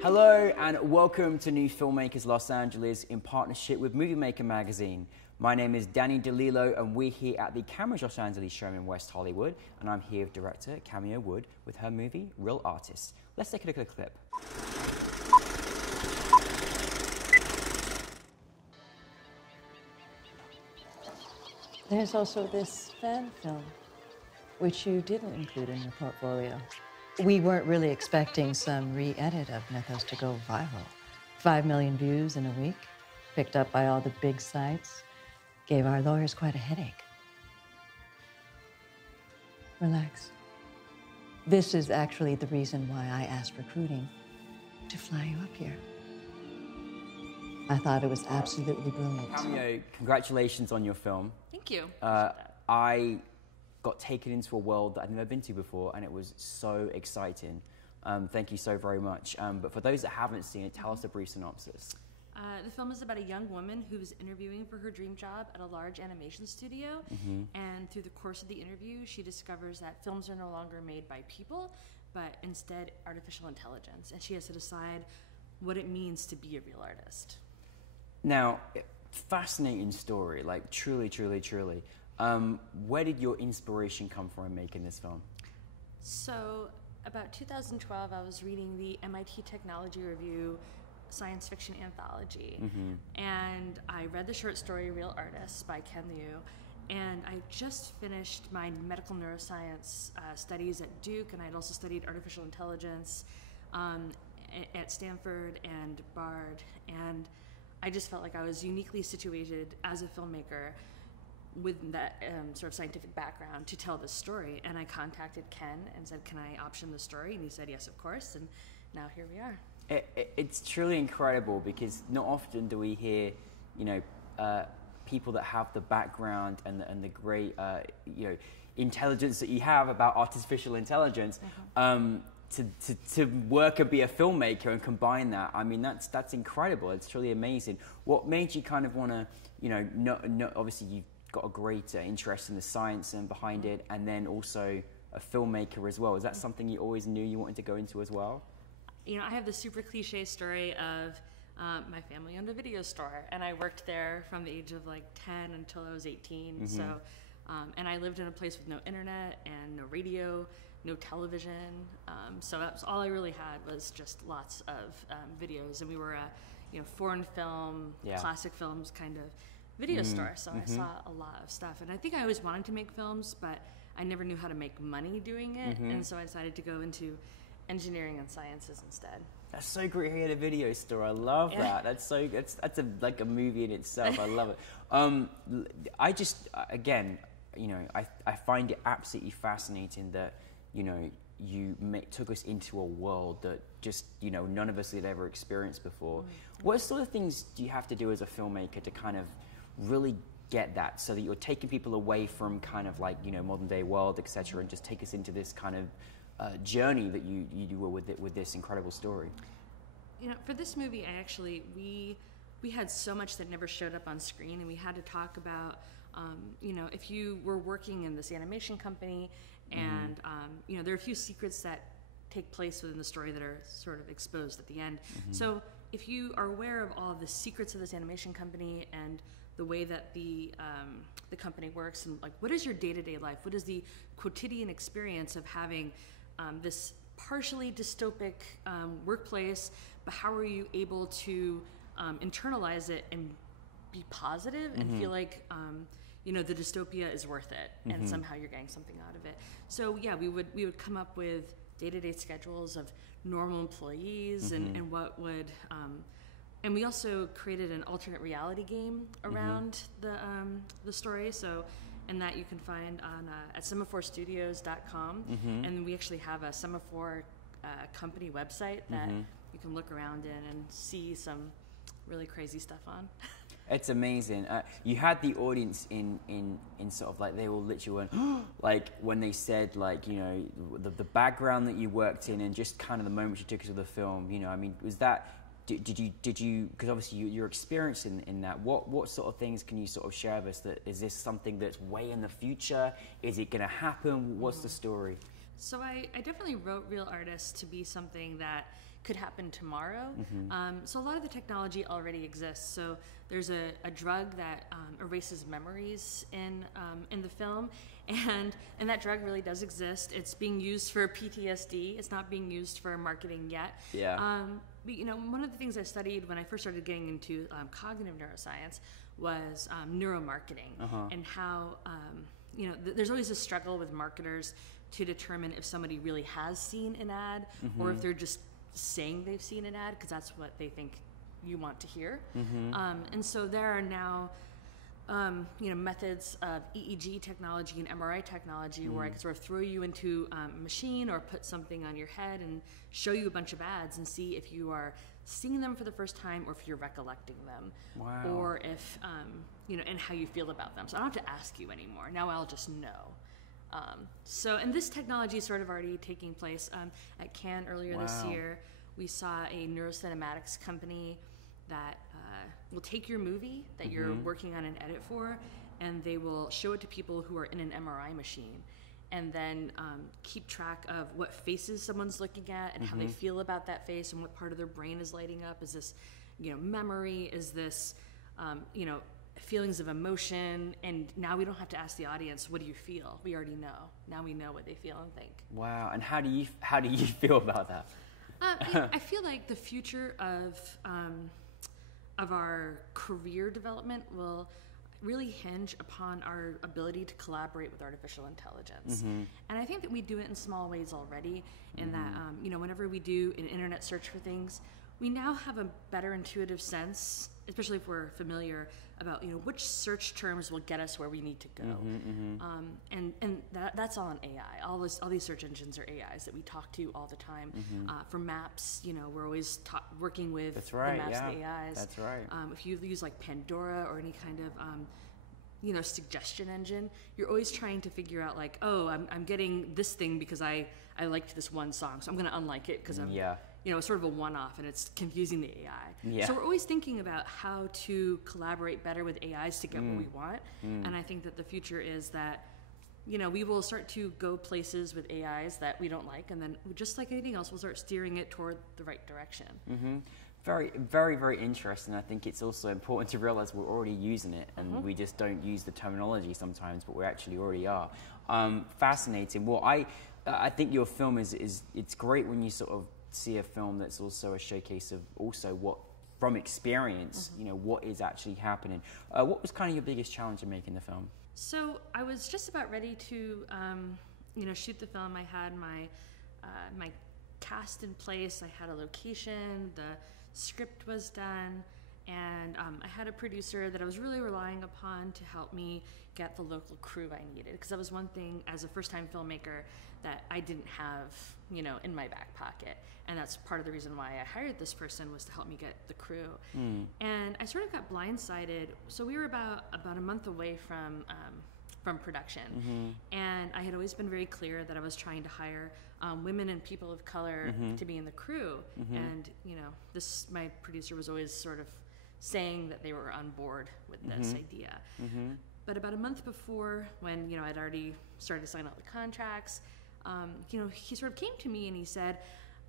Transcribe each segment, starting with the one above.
Hello and welcome to NewFilmmakers Los Angeles in partnership with Movie Maker magazine. My name is Danny DeLillo and we're here at the Cameo Los Angeles show in West Hollywood, and I'm here with director Cameo Wood with her movie Real Artists. Let's take a look at a clip. There's also this fan film, which you didn't include in your portfolio. We weren't really expecting some re-edit of Mythos to go viral. 5 million views in a week, picked up by all the big sites, gave our lawyers quite a headache. Relax. This is actually the reason why I asked recruiting to fly you up here. I thought it was absolutely brilliant. Cameo, congratulations on your film. Thank you. I got taken into a world that I'd never been to before, and it was so exciting. Thank you so very much. But for those that haven't seen it, tell us a brief synopsis. The film is about a young woman who's interviewing for her dream job at a large animation studio, and through the course of the interview, she discovers that films are no longer made by people, but instead artificial intelligence, and she has to decide what it means to be a real artist. Now, fascinating story, like truly, truly, truly. Where did your inspiration come from in making this film? So, about 2012, I was reading the MIT Technology Review science fiction anthology, and I read the short story Real Artists by Cameo, and I just finished my medical neuroscience studies at Duke, and I'd also studied artificial intelligence at Stanford and Bard, and I just felt like I was uniquely situated as a filmmaker with that sort of scientific background to tell this story. And I contacted Ken and said, can I option the story? And he said, yes, of course. And now here we are. It's truly incredible because not often do we hear, you know, people that have the background and the great, you know, intelligence that you have about artificial intelligence, to work and be a filmmaker and combine that. I mean, that's incredible. It's truly amazing. What made you kind of want to, you know, obviously you've got a great interest in the science and behind it, and then also a filmmaker as well. Is that something you always knew you wanted to go into as well? You know, I have the super cliche story of my family owned a video store, and I worked there from the age of like 10 until I was 18. So, and I lived in a place with no internet and no radio, no television. So that was all I really had was just lots of videos, and we were a, you know, foreign film, classic films kind of video store. So I saw a lot of stuff, and I think I always wanted to make films, but I never knew how to make money doing it, and so I decided to go into engineering and sciences instead. That's so great here at a video store. I love that. That's like a movie in itself. I love it. I just, again, you know, I find it absolutely fascinating that, you know, you took us into a world that just, you know, none of us had ever experienced before. What sort of things do you have to do as a filmmaker to kind of really get that, so that you're taking people away from kind of like, you know, modern day world, etc., and just take us into this kind of journey that you were with this incredible story? You know, for this movie, we had so much that never showed up on screen, and we had to talk about, you know, if you were working in this animation company, and you know, there are a few secrets that take place within the story that are sort of exposed at the end. So if you are aware of all of the secrets of this animation company and the way that the company works, and like, what is your day-to-day life? What is the quotidian experience of having this partially dystopic workplace, but how are you able to internalize it and be positive and feel like you know, the dystopia is worth it, and somehow you're getting something out of it. So yeah, we would come up with day-to-day schedules of normal employees and what would, and we also created an alternate reality game around the story. So, and that you can find on at SemaphorStudios.com, and we actually have a Semaphore company website that you can look around in and see some really crazy stuff on. It's amazing. You had the audience in sort of like, they all literally went, like when they said, like, you know, the background that you worked in and just kind of the moments you took to the film, you know, I mean, was that, did you, because obviously you're experienced in that, what sort of things can you sort of share with us? That, is this something that's way in the future? Is it going to happen? What's the story? So I definitely wrote Real Artists to be something that could happen tomorrow. So a lot of the technology already exists. So there's a drug that erases memories in the film, and that drug really does exist. It's being used for PTSD. It's not being used for marketing yet. Yeah. But, you know, one of the things I studied when I first started getting into cognitive neuroscience was neuro marketing, and how you know, there's always a struggle with marketers to determine if somebody really has seen an ad or if they're just saying they've seen an ad because that's what they think you want to hear. And so there are now you know, methods of EEG technology and MRI technology where I can sort of throw you into a machine or put something on your head and show you a bunch of ads and see if you are seeing them for the first time or if you're recollecting them. Wow. Or if you know, and how you feel about them. So I don't have to ask you anymore. Now I'll just know. And this technology is sort of already taking place. At Cannes earlier this year, we saw a neurocinematics company that will take your movie that you're working on an edit for, and they will show it to people who are in an MRI machine, and then keep track of what faces someone's looking at and how they feel about that face and what part of their brain is lighting up. Is this, you know, memory? Is this, you know, feelings of emotion? And now we don't have to ask the audience, what do you feel? We already know. Now we know what they feel and think. Wow. And how do you feel about that? You know, I feel like the future of our career development will really hinge upon our ability to collaborate with artificial intelligence. And I think that we do it in small ways already, in that, you know, whenever we do an internet search for things, we now have a better intuitive sense, especially if we're familiar, about, you know, which search terms will get us where we need to go. And that's all in AI. All these search engines are AIs that we talk to all the time. For maps, you know, we're always working with the maps and the AIs. That's right. If you use like Pandora or any kind of you know, suggestion engine, you're always trying to figure out like, oh, I'm getting this thing because I liked this one song, so I'm going to unlike it because I'm, you know, sort of a one-off, and it's confusing the AI. So we're always thinking about how to collaborate better with AIs to get what we want. And I think that the future is that, you know, we will start to go places with AIs that we don't like, and then just like anything else, we'll start steering it toward the right direction. Very, very, very interesting. I think it's also important to realize we're already using it, and we just don't use the terminology sometimes, but we actually already are. Fascinating. Well, I think your film it's great when you sort of see a film that's also a showcase of also what, from experience, you know, what is actually happening. What was kind of your biggest challenge in making the film? So I was just about ready to, you know, shoot the film. I had my my cast in place. I had a location. The script was done, and I had a producer that I was really relying upon to help me get the local crew I needed, because that was one thing as a first-time filmmaker that I didn't have, you know, in my back pocket, and that's part of the reason why I hired this person, was to help me get the crew. And I sort of got blindsided. So we were about a month away from production, and I had always been very clear that I was trying to hire women and people of color to be in the crew. And, you know, my producer was always sort of saying that they were on board with this idea. But about a month before, when, you know, I'd already started to sign out the contracts, you know, he sort of came to me and he said,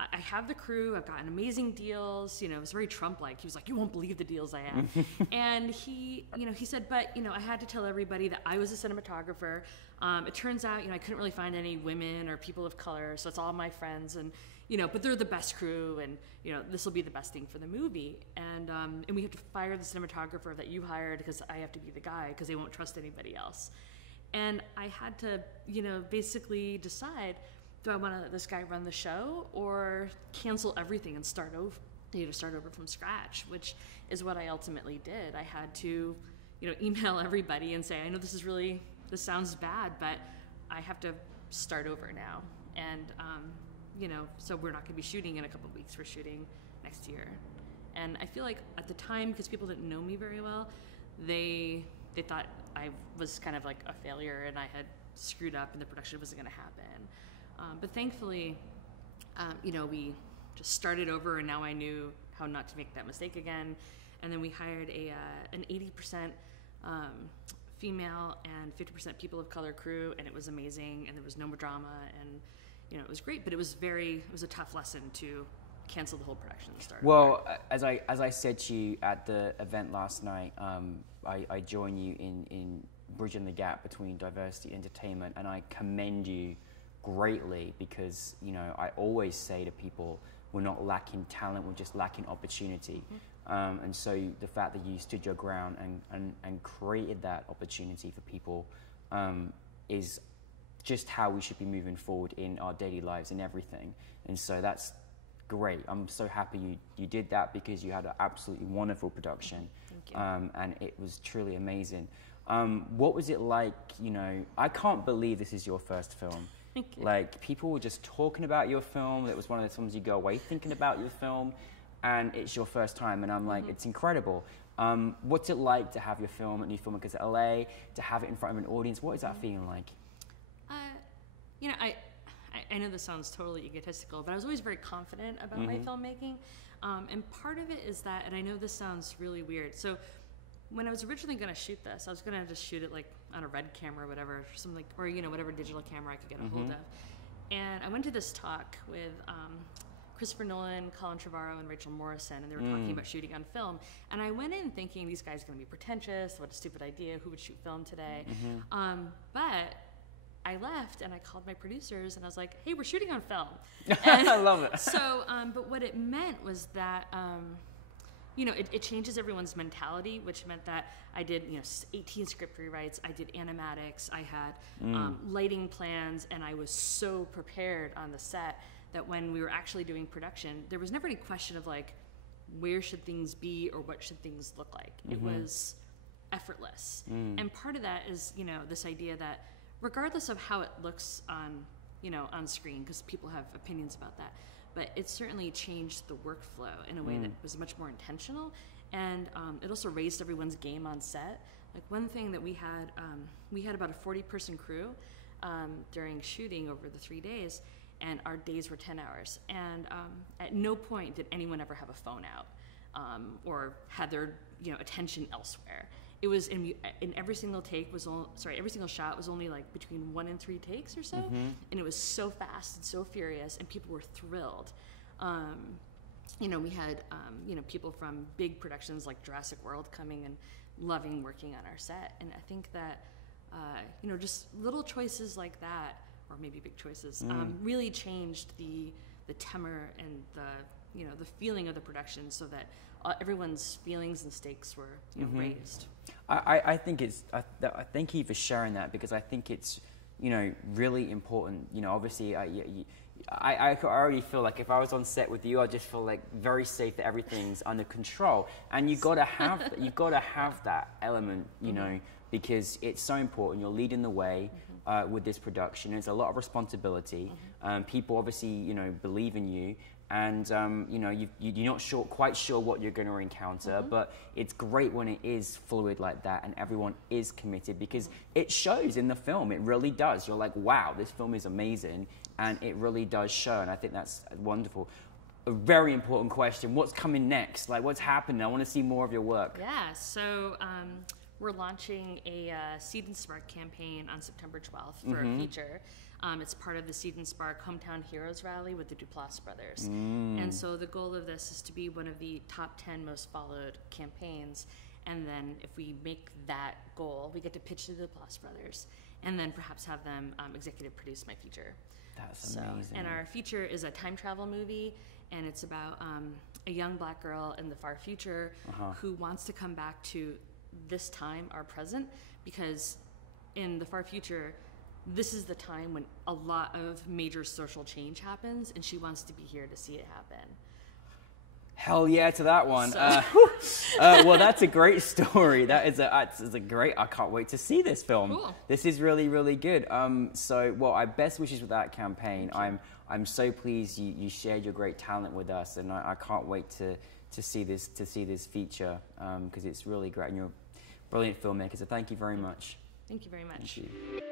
I have the crew, I've gotten amazing deals. You know, it was very Trump-like. He was like, you won't believe the deals I have. And he, you know, he said, but, you know, I had to tell everybody that I was a cinematographer. It turns out, you know, I couldn't really find any women or people of color, so it's all my friends, and, you know, but they're the best crew, and, you know, this will be the best thing for the movie. And we have to fire the cinematographer that you hired because I have to be the guy, because they won't trust anybody else. And I had to, you know, basically decide, do I want to let this guy run the show or cancel everything and start over from scratch, which is what I ultimately did. I had to, you know, email everybody and say, I know this sounds bad, but I have to start over now. And, you know, so we're not going to be shooting in a couple of weeks. We're shooting next year. And I feel like at the time, because people didn't know me very well, they thought I was kind of like a failure and I had screwed up and the production wasn't going to happen. But thankfully, you know, we just started over, and now I knew how not to make that mistake again. And then we hired an 80% female and 50% people of color crew, and it was amazing, and there was no drama, and, you know, it was great, but it was a tough lesson to canceled the whole production and started. Well, as I said to you at the event last night, I join you in bridging the gap between diversity and entertainment, and I commend you greatly because, you know, I always say to people, we're not lacking talent, we're just lacking opportunity. And so the fact that you stood your ground and created that opportunity for people is just how we should be moving forward in our daily lives and everything. And so that's great. I'm so happy you did that because you had an absolutely wonderful production. Thank you. And it was truly amazing. What was it like, you know, I can't believe this is your first film. Thank you. Like, people were just talking about your film. It was one of the times you go away thinking about your film, and it's your first time, and I'm like, it's incredible. What's it like to have your film at NewFilmmakers LA, to have it in front of an audience? What is that feeling like? You know, I know this sounds totally egotistical, but I was always very confident about my filmmaking. And part of it is that, and I know this sounds really weird, so when I was originally going to shoot this, I was going to just shoot it like on a red camera or whatever, or something like, or you know, whatever digital camera I could get a hold of. And I went to this talk with Christopher Nolan, Colin Trevorrow, and Rachel Morrison, and they were talking about shooting on film. And I went in thinking these guys are going to be pretentious. What a stupid idea! Who would shoot film today? But I left and I called my producers and I was like, "Hey, we're shooting on film." And I love it. So, but what it meant was that. You know, it changes everyone's mentality, which meant that I did, you know, 18 script rewrites, I did animatics, I had lighting plans, and I was so prepared on the set that when we were actually doing production, there was never any question of like, where should things be or what should things look like? It was effortless. And part of that is, you know, this idea that regardless of how it looks on, you know, on screen, because people have opinions about that, but it certainly changed the workflow in a way that was much more intentional, and it also raised everyone's game on set. Like one thing that we had about a 40-person crew during shooting over the 3 days, and our days were 10 hours. And at no point did anyone ever have a phone out or had their, you know, attention elsewhere. It was in every single take was every single shot was only like between 1 and 3 takes or so, and it was so fast and so furious, and people were thrilled. You know, we had you know, people from big productions like Jurassic World coming and loving working on our set, and I think that you know, just little choices like that, or maybe big choices, really changed the tenor and the, you know, the feeling of the production, so that everyone's feelings and stakes were, you know, raised. I think it's, I thank you for sharing that, because I think it's, you know, really important. You know, obviously I already feel like if I was on set with you, I just feel like very safe that everything's under control. And you got to have that element, you know, because it's so important. You're leading the way with this production. It's a lot of responsibility. People obviously, you know, believe in you. And you know, you're not quite sure what you're going to encounter, but it's great when it is fluid like that and everyone is committed, because it shows in the film. It really does. You're like, wow, this film is amazing, and it really does show, and I think that's wonderful. A very important question: what's coming next? Like, what's happening? I want to see more of your work. Yeah, so we're launching a Seed and Spark campaign on September 12th for a feature. It's part of the Seed and Spark Hometown Heroes Rally with the Duplass brothers. And so the goal of this is to be one of the top 10 most followed campaigns. And then if we make that goal, we get to pitch to the Duplass brothers, and then perhaps have them executive produce my feature. That's amazing. And our feature is a time travel movie, and it's about a young black girl in the far future who wants to come back to this time, our present, because in the far future, this is the time when a lot of major social change happens, and she wants to be here to see it happen. Hell yeah to that one. So. Well, that's a great story. That is a great, I can't wait to see this film. Cool. This is really, really good. So, well, I best wishes with that campaign. I'm so pleased you shared your great talent with us, and I can't wait to see this feature, because it's really great, and you're a brilliant filmmaker. So thank you very much. Thank you very much. Thank you.